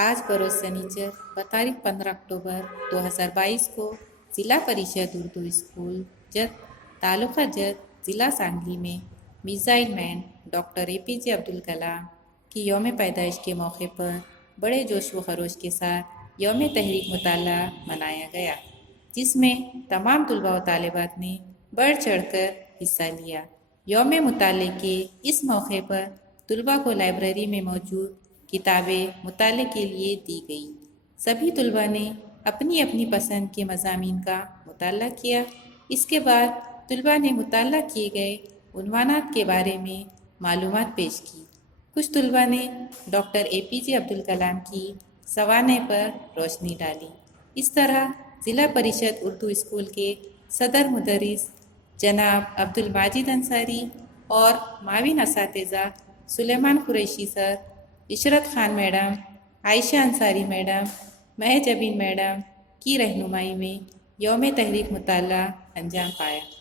آج بروز سنیچر بتاریخ 15 اکتوبر 2022 کو ضلع پریشد اردو اسکول جت تعلقہ جت ضلع سانگلی میں missile man doctor APJ Abdul Kalam کی یوم پیدائش کے موقع پر بڑے جوش و خروش کے ساتھ یوم تحریک مطالعہ منایا گیا، جس میں تمام طلباء و طالبات نے بڑھ چڑھ کر حصہ لیا۔ یوم مطالعے کے اس موقع پر طلباء کو لائبریری میں موجود کتابیں مطالعے کے لیے دی گئی۔ سبھی طلباء نے اپنی اپنی پسند کے مضامین کا مطالعہ کیا۔ اس کے بعد طلباء نے مطالعہ کیے گئے عنوانات کے بارے میں معلومات پیش کی۔ کچھ طلباء نے ڈاکٹر APJ عبدالکلام کی سوانح پر روشنی ڈالی۔ اس طرح ضلع پریشد اردو اسکول کے صدر مدرس جناب عبدالماجد انصاری اور معاون اساتذہ سلیمان قریشی سر، عشرت خان میڈم، عائشہ انصاری میڈم، مہج امین میڈم کی رہنمائی میں یوم تحریک مطالعہ انجام پایا۔